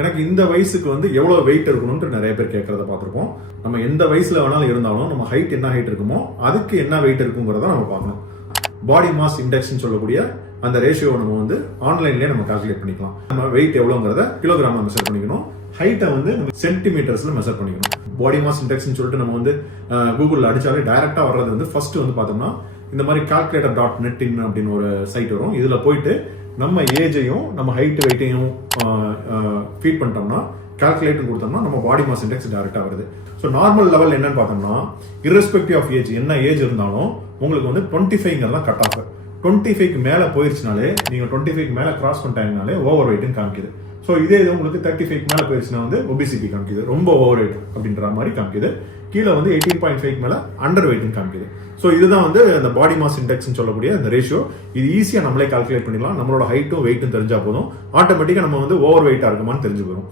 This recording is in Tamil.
எனக்கு இந்த வயசுக்கு வந்து எவ்வளவு வெயிட் இருக்கணும்னு நிறைய பேர் கேட்கறத பார்த்திருப்போம். நம்ம எந்த வயசுல வேணாலும் இருந்தாலும் நம்ம ஹைட் என்ன ஹைட் இருக்குமோ அதுக்கு என்ன வெயிட் இருக்குங்கிறத நம்ம பார்க்கணும். பாடி மாஸ் இண்டெக்ஸ் சொல்லக்கூடிய அந்த ரேஷியோ நம்ம வந்து ஆன்லைன்லயே நம்ம கால்குலேட் பண்ணிக்கலாம். நம்ம வெயிட் எவ்வளவுங்கிறத கிலோகிராம் மெஷர் பண்ணிக்கணும், ஹைட்டை வந்து சென்டிமீட்டர்ஸ்ல மெஷர் பண்ணிக்கணும். பாடி மாஸ் இண்டெக்ஸ் சொல்லிட்டு நம்ம வந்து கூகுள்ல அடிச்சாலே டைரக்டா வர்றது வந்து ஃபர்ஸ்ட் வந்து பார்த்தோம்னா இந்த மாதிரி calculator.net அப்படின்னு ஒரு சைட் வரும். இதுல போயிட்டு நம்ம ஏஜையும் நம்ம ஹைட் வெயிட்டையும் ஃபீட் பண்ணிட்டோம்னா கால்குலேட் கொடுத்தோம்னா நம்ம பாடி மாஸ் இண்டெக்ஸ் டைரக்டா வருது. ஸோ நார்மல் லெவல் என்னன்னு பார்த்தோம்னா irrespective ஆஃப் ஏஜ், என்ன ஏஜ் இருந்தாலும் உங்களுக்கு வந்து 25 கட் ஆஃப். 25க்கு மேல போயிருச்சுனாலே, நீங்க 25க்கு மேல கிராஸ் பண்ணிட்டாங்கனாலே ஓவர் வெயிட்னு காமிக்குது. ஸோ இதே இது உங்களுக்கு 35க்கு மேல போயிருச்சுன்னா வந்து ஒபிசிட்டி காமிக்குது, ரொம்ப ஓவர் வெயிட் அப்படின்ற மாதிரி காமிக்குது. கீழே வந்து 18.5 மேல அண்டர் வெயிட்னு காமிக்குது. ஸோ இதுதான் வந்து அந்த பாடி மாஸ் இண்டெக்ஸ் சொல்லக்கூடிய அந்த ரேஷியோ. இது ஈஸியா நம்மளே கால்குலேட் பண்ணிக்கலாம். நம்மளோட ஹைட்டும் வெயிட்டும் தெரிஞ்சா போதும், ஆட்டோமேட்டிக்கா நம்ம வந்து ஓவர் வெயிட்டா இருக்குமான்னு தெரிஞ்சு போயிடும்.